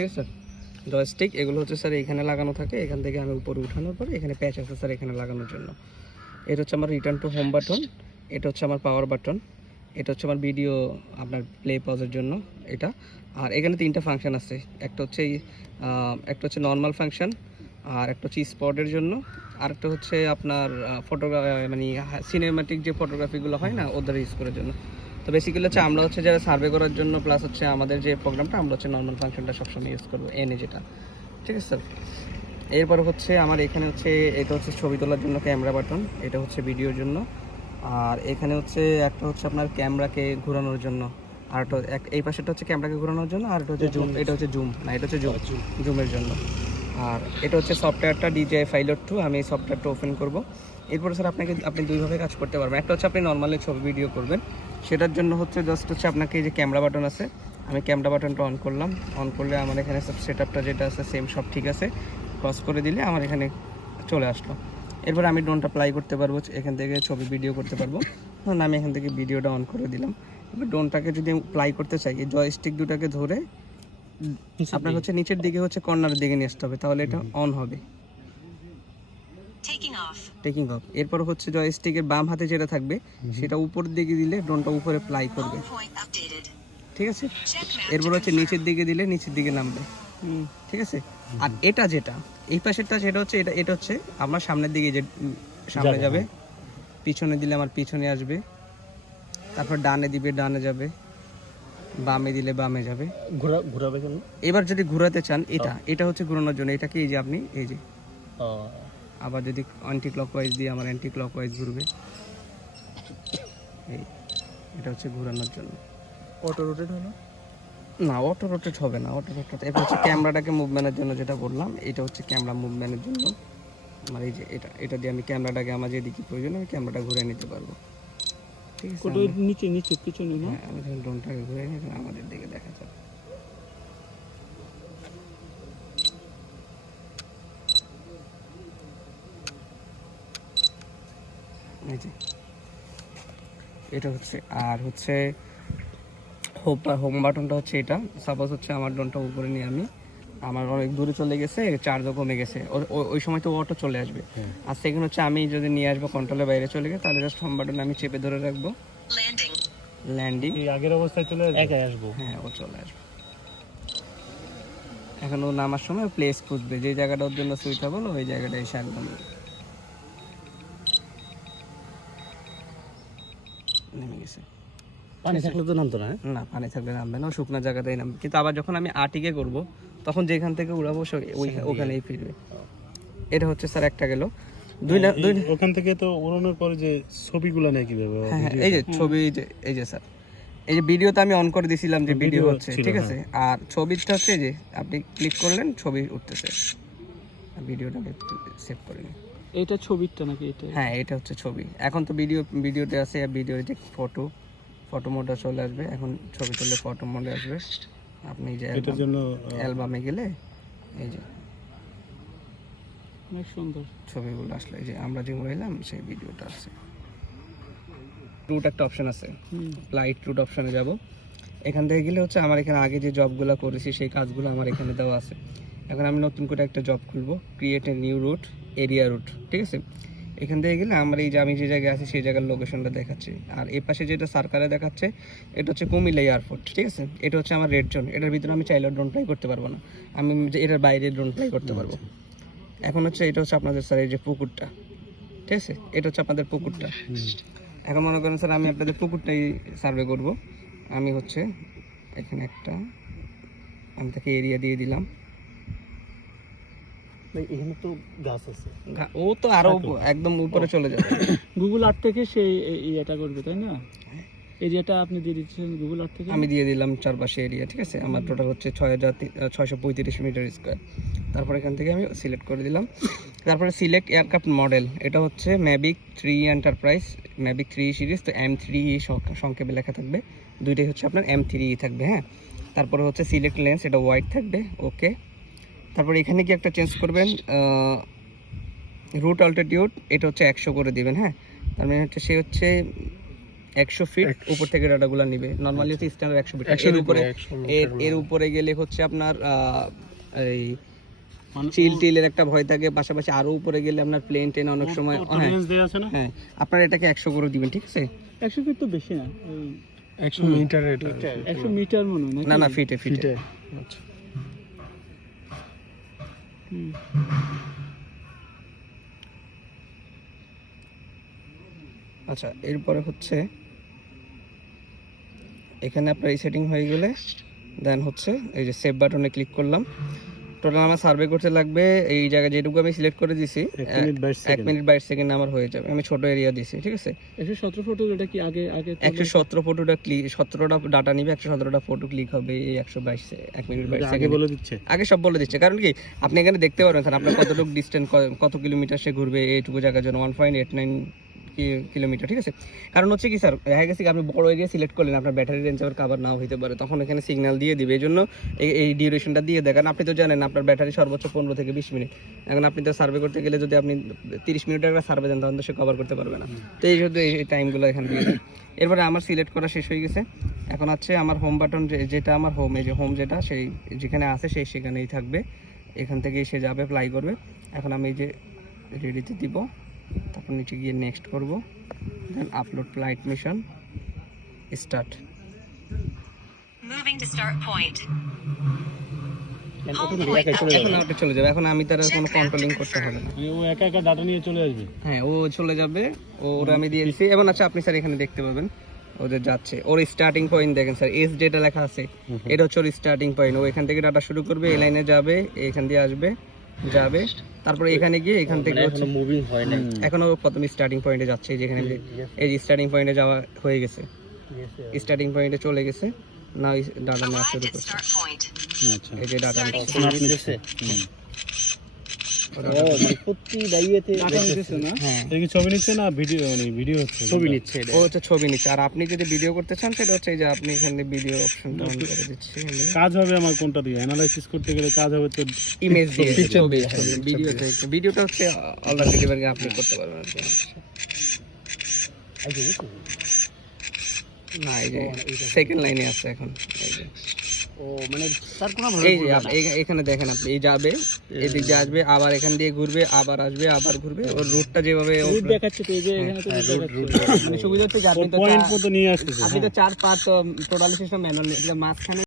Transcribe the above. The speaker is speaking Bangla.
ঠিক আছে স্যার। জয়স্টিক এগুলো হচ্ছে স্যার এখানে লাগানো থাকে, এখান থেকে আমি উপরে উঠানোর পরে এখানে প্যাচ আছে স্যার এখানে লাগানোর জন্য। এটা হচ্ছে আমার রিটার্ন টু হোম বাটন, এটা হচ্ছে আমার পাওয়ার বাটন, এটা হচ্ছে আমার ভিডিও আপনার প্লে পজের জন্য এটা। আর এখানে 3টা ফাংশন আছে, একটা হচ্ছে নর্মাল ফাংশন, আর একটা হচ্ছে স্পটের জন্য, আর একটা হচ্ছে আপনার মানে সিনেমাটিক যে ফটোগ্রাফিগুলো হয় না ওদের ইউজ করার জন্য। তো বেসিক্যালি হচ্ছে আমরা হচ্ছে যারা সার্ভে করার জন্য প্লাস হচ্ছে আমাদের যে প্রোগ্রামটা আমরা হচ্ছে নর্মাল ফাংশনটা সবসময় ইউজ করবো এনে যেটা, ঠিক আছে স্যার। এরপর হচ্ছে আমার এখানে হচ্ছে এটা হচ্ছে ছবি তোলার জন্য ক্যামেরা বাটন, এটা হচ্ছে ভিডিওর জন্য, আর এখানে হচ্ছে একটা হচ্ছে আপনার ক্যামেরাকে ঘোরানোর জন্য, আর এই পাশেটা হচ্ছে ক্যামেরাকে ঘোরানোর জন্য, আর এটা হচ্ছে জুম, এটা হচ্ছে জুম না এটা হচ্ছে জুমের জন্য। আর এটা হচ্ছে সফটওয়্যারটা DJI Pilot 2, আমি এই সফটওয়্যারটা ওপেন করব। এরপরে স্যার আপনি দুইভাবে কাজ করতে পারবেন। একটা হচ্ছে আপনি নর্মালি ছবি ভিডিও করবেন, সেটার জন্য হচ্ছে জাস্ট হচ্ছে আপনাকে এই যে ক্যামেরা বাটন আছে, আমি ক্যামেরা বাটনটা অন করলাম, অন করলে আমার এখানে সব সেটআপটা যেটা আছে সেম সব ঠিক আছে, ক্রস করে দিলে আমার এখানে চলে আসলো। এরপর আমি ড্রোনটা প্লাই করতে পারবো, এখান থেকে ছবি ভিডিও করতে পারবো। ধরুন আমি এখান থেকে ভিডিওটা অন করে দিলাম। এবার ড্রোনটাকে যদি প্লাই করতে চাই, এই জয়স্টিক দুটাকে ধরে আপনার হচ্ছে নিচের দিকে হচ্ছে কর্নারের দিকে নিয়ে আসতে হবে, তাহলে এটা অন হবে, টেকিং অফ। এরপর হচ্ছে জয়স্টিকের বাম হাতে যেটা থাকবে সেটা উপরের দিকে দিলে ড্রোনটা উপরে প্লাই করবে, ঠিক আছে। এরপর হচ্ছে নিচের দিকে দিলে নিচের দিকে নামবে, ঠিক আছে। আর এটা যেটা এই পাশেরটা সেটা হচ্ছে এটা হচ্ছে আমার সামনের দিকে যে সামনে যাবে, পিছনে দিলে আমার পিছনে আসবে, তারপর ডানে দিবে ডানে যাবে, বামে দিলে বামে যাবে, ঘোরাবে কেন? এবার যদি ঘোরাতে চান এটা হচ্ছে ঘোরানোর জন্য, এটাকে এই যে আপনি এই যে আবার যদি অ্যান্টি ক্লকওয়াইজ দিয়ে আমার অ্যান্টি ক্লকওয়াইজ ঘুরবে, এই এটা হচ্ছে ঘোরানোর জন্য। অটো রোটেট হয় না? না অটো রোটেট হবে না, অটো রোটেট এটা হচ্ছে ক্যামেরাটাকে মুভমেন্টের জন্য যেটা বললাম, এটা হচ্ছে ক্যামেরা মুভমেন্টের জন্য। আমার এই যে এটা দিয়ে আমি ক্যামেরাটাকে আমার যেদিকে প্রয়োজন আমি ক্যামেরাটা ঘুরে নিতে পারবো, ঠিক আছে। নিচে নিচে পিছনে না, আমি যখন ড্রোনটাকে ঘুরে নিই আমাদের দিকে দেখা যাবে। এই যে এটা হচ্ছে, আর হচ্ছে হোম বাটনটা হচ্ছে এটা। সাপোজ হচ্ছে আমার ড্রোনটা উপরে নিয়ে আমার অনেক দূরে চলে গেছে, চার্জও কমে গেছে, ওই সময় তো অটো চলে আসবে। আর সেকেন্ড হচ্ছে আমি যদি নিয়ে আসবো কন্ট্রোলের বাইরে চলে গেছে, তাহলে জাস্ট হোম বাটন আমি চেপে ধরে রাখবো, ল্যান্ডিং আগের অবস্থায় চলে একাই আসবো, হ্যাঁ ও চলে আসবে। এখন ও নামার সময় প্লেস খুঁজবে, যে জায়গাটা ওর জন্য সুইটেবল ওই জায়গাটা এসে একদম নেমে গেছে। পানি থাকলে তো নামতো না। না পানি থাকলে নামবে না, শুকনো জায়গাতেই নামবে। কিন্তু আবার যখন আমি আটিকে করব তখন যেখান থেকে উড়াবো ওখানেই ফিরবে। এটা হচ্ছে স্যার একটা গেল। ওখান থেকে তো উড়ানোর পরে যে ছবিগুলো নেয় কিভাবে? হ্যাঁ এই যে ছবি, এই যে স্যার এই যে ভিডিওতে আমি অন করে দিয়েছিলাম যে ভিডিও হচ্ছে, ঠিক আছে। আর ছবিটা হচ্ছে যে আপনি ক্লিক করলেন ছবি উঠতেছে, ভিডিওটাকে সেভ করে নিন। এটা ছবিটা নাকি এটা? হ্যাঁ এটা হচ্ছে ছবি। এখন তো ভিডিওতে আছে, ভিডিওর যে ফটো মোডটা চলে আসবে, এখন ছবি তুললে ফটো মোডে আসবে। আপনি যে এটার জন্য অ্যালবামে গেলে এই যে অনেক সুন্দর ছবিগুলো আসলে এই যে আমরা যে উড়াইলাম সেই ভিডিওটা আছে। রুট একটা অপশন আছে, লাইট রুট অপশনে যাব। এখান থেকে গেলে হচ্ছে আমার এখানে আগে যে জবগুলো করেছি সেই কাজগুলো আমার এখানে দেওয়া আছে। এখন আমি নতুন করে একটা জব খুলবো, create a new route, area route, ঠিক আছে। এখান থেকে গেলে আমার এই যে আমি যে জায়গায় আছি সেই জায়গার লোকেশনটা দেখাচ্ছে। আর এই পাশে যেটা সার্কারে দেখাচ্ছে এটা হচ্ছে কুমিল্লা এয়ারপোর্ট, ঠিক আছে। এটা হচ্ছে আমার রেড জোন, এটার ভিতরে আমি চাইলে ড্রোন ফ্লাই করতে পারবো না, আমি এটার বাইরে ড্রোন ফ্লাই করতে পারবো। এখন হচ্ছে এটা হচ্ছে আপনাদের স্যার এই যে পুকুরটা, ঠিক আছে, এটা হচ্ছে আপনাদের পুকুরটা। এখন মনে করেন স্যার আমি আপনাদের পুকুরটাই সার্ভে করব। আমি হচ্ছে এখানে আমি তাকে এরিয়া দিয়ে দিলাম। এখানে তো গাছ আছে, ও তো আরো একদম উপরে চলে যাবে। গুগল আর্থ থেকে সেই এটা করবে তাই না? এরিয়াটা আপনি দিয়ে দিচ্ছেন গুগল আর্থ থেকে? আমি দিয়ে দিলাম চারপাশে এরিয়া, ঠিক আছে। আমার টোটাল হচ্ছে 6,635 মিটার স্কোয়ার। তারপর এখান থেকে আমি সিলেক্ট করে দিলাম। তারপরে সিলেক্ট এয়ারক্রাফট মডেল, এটা হচ্ছে ম্যাভিক 3 এন্টারপ্রাইজ, ম্যাভিক 3 সিরিজ। তো M3 সংক্ষেপে লেখা থাকবে, দুইটাই হচ্ছে আপনার M3 থাকবে, হ্যাঁ। তারপরে হচ্ছে সিলেক্ট লেন্স, এটা হোয়াইট থাকবে, ওকে। তারপরে এখানে কি একটা চেঞ্জ করবেন, রুট অল্টিটিউড এটা হচ্ছে 100 করে দিবেন, হ্যাঁ। তার মানে হচ্ছে সে হচ্ছে 100 ফিট উপর থেকে ডাটাগুলো নিবে। নরমালি হচ্ছে স্ট্যান্ডার্ড 100 ফিট। এর উপরে গেলে হচ্ছে আপনার এই চিল টিলের একটা ভয় থাকে, পাশাপাশি আরো উপরে গেলে আপনার প্লেন টেন অনেক সময় হ্যাঁ আপনার এটাকে 100 করে দিবেন, ঠিক আছে? 100 ফিট তো বেশি না, 100 মিটার, এটা 100 মিটার মনে হয় না ফিটে। আচ্ছা। আচ্ছা, এরপরে হচ্ছে এখানে আপনার এই সেটিং হয়ে গেলে দেন হচ্ছে এই যে সেভ বাটনে ক্লিক করলাম। টোটাল আমার সার্ভে করতে লাগবে এই জায়গায় যেটুকু আমি সিলেক্ট করে দিছি 1 মিনিট 22 সেকেন্ড আমার হয়ে যাবে। আমি ছোট এরিয়া দিছি, ঠিক আছে? 117 ফটো, এটা কি আগে 117 ফটোটা ক্লিক, 17টা ডাটা নিবে, 117টা ফটো ক্লিক হবে এই 1 মিনিট 22 সেকেন্ড বলে দিচ্ছে? আগে সব বলে দিচ্ছে। কারণ কি আপনি এখানে দেখতে পারবেন স্যার আপনার কতটুকু ডিস্টেন্স, কত কিলোমিটার সে ঘুরবে এইটুকু জায়গার জন্য 1.89 কিলোমিটার, ঠিক আছে? কারণ হচ্ছে কি স্যার, দেখা গেছে আপনি বড় এরিয়া সিলেক্ট করলেন, আপনার ব্যাটারি রেঞ্জ আবার কভার নাও হতে পারে, তখন এখানে সিগন্যাল দিয়ে দিবে। এই জন্য এই ডিউরেশনটা দিয়ে দেয়। কারণ আপনি তো জানেন আপনার ব্যাটারি সর্বোচ্চ 15 থেকে 20 মিনিট। এখন আপনি তো সার্ভে করতে গেলে যদি আপনি 30 মিনিটের একটা সার্ভে দেন তখন তো সে কভার করতে পারবে না। তো এই জন্য এই টাইমগুলো এখানে দিয়ে দেয়। এরপরে আমার সিলেক্ট করা শেষ হয়ে গেছে। এখন আছে আমার হোম বাটন, যেটা আমার হোম, এই যে হোম যেটা সেই যেখানে আছে সেই সেখানেই থাকবে। এখান থেকে সে যাবে, প্লাই করবে। এখন আমি এই যে রেডিতে দিব, তারপর নিচে গিয়ে নেক্সট করব, then upload flight mission start. Moving to start point. এখন আপনি চলে যাবে। এখন আমি তার কোনো কন্ট্রোলিং করতে হবে না, ও একা একা ডাটা নিয়ে চলে আসবে। হ্যাঁ ও চলে যাবে, ওরা আমি দিয়ে দিচ্ছি। এবং আচ্ছা আপনি স্যার এখানে দেখতে পাবেন ওদের যাচ্ছে, ওর স্টার্টিং পয়েন্ট দেখেন স্যার, এস ডেটা লেখা আছে, এটা হচ্ছে ওর স্টার্টিং পয়েন্ট। ও এখান থেকে ডাটা শুরু করবে, এই লাইনে যাবে, এখান দিয়ে আসবে, যাবে, তারপরে এখানে গিয়ে এখান থেকে হচ্ছে মুভিং হয় না, এখনো প্রথম স্টার্টিং পয়েন্টে যাচ্ছে, যেখানে এই যে স্টার্টিং পয়েন্টে যাওয়া হয়ে গেছে, স্টার্টিং পয়েন্টে চলে গেছে, না ডাটা নেওয়া শুরু Arrived at করছে। start point. আচ্ছা, এই যে ডাটা হ্যাঁ এটা কি ছবি নিচ্ছে না ভিডিও, মানে ভিডিও হচ্ছে? ছবি নিচ্ছে ও হচ্ছে ছবি নিচ্ছে। আর আপনি যদি ভিডিও করতে চান সেটা হচ্ছে এই যে আপনি এখানে ভিডিও অপশনটা অন করে দিচ্ছি আমি। কাজ হবে আমার কোনটা দিয়ে অ্যানালাইসিস করতে গেলে কাজ হবে তো ইমেজ দিয়ে Picture ছবি, দিয়ে, ভিডিওটা ভিডিওটা হচ্ছে অলরেডি ডেলিভারি আপলোড করতে পারবেন আর কি। না এই যে সেকেন্ড লাইনে আছে এখন, এই যে ও মানে তার কোনো এই যে এখানে দেখেন আপনি, এই যাবে এদিক দিয়ে আসবে, আবার এখান দিয়ে ঘুরবে, আবার আসবে, আবার ঘুরবে। ওর রুটটা যেভাবে রুট দেখাচ্ছে তো, এই যে এখানে তো রুট মানে সুবিধা হচ্ছে যে আপনি তো পয়েন্ট মতো নিয়ে আসতেছে। আপনি তো 4-5 টোটাল সিস্টেম ম্যানুয়াল, মাঝখানে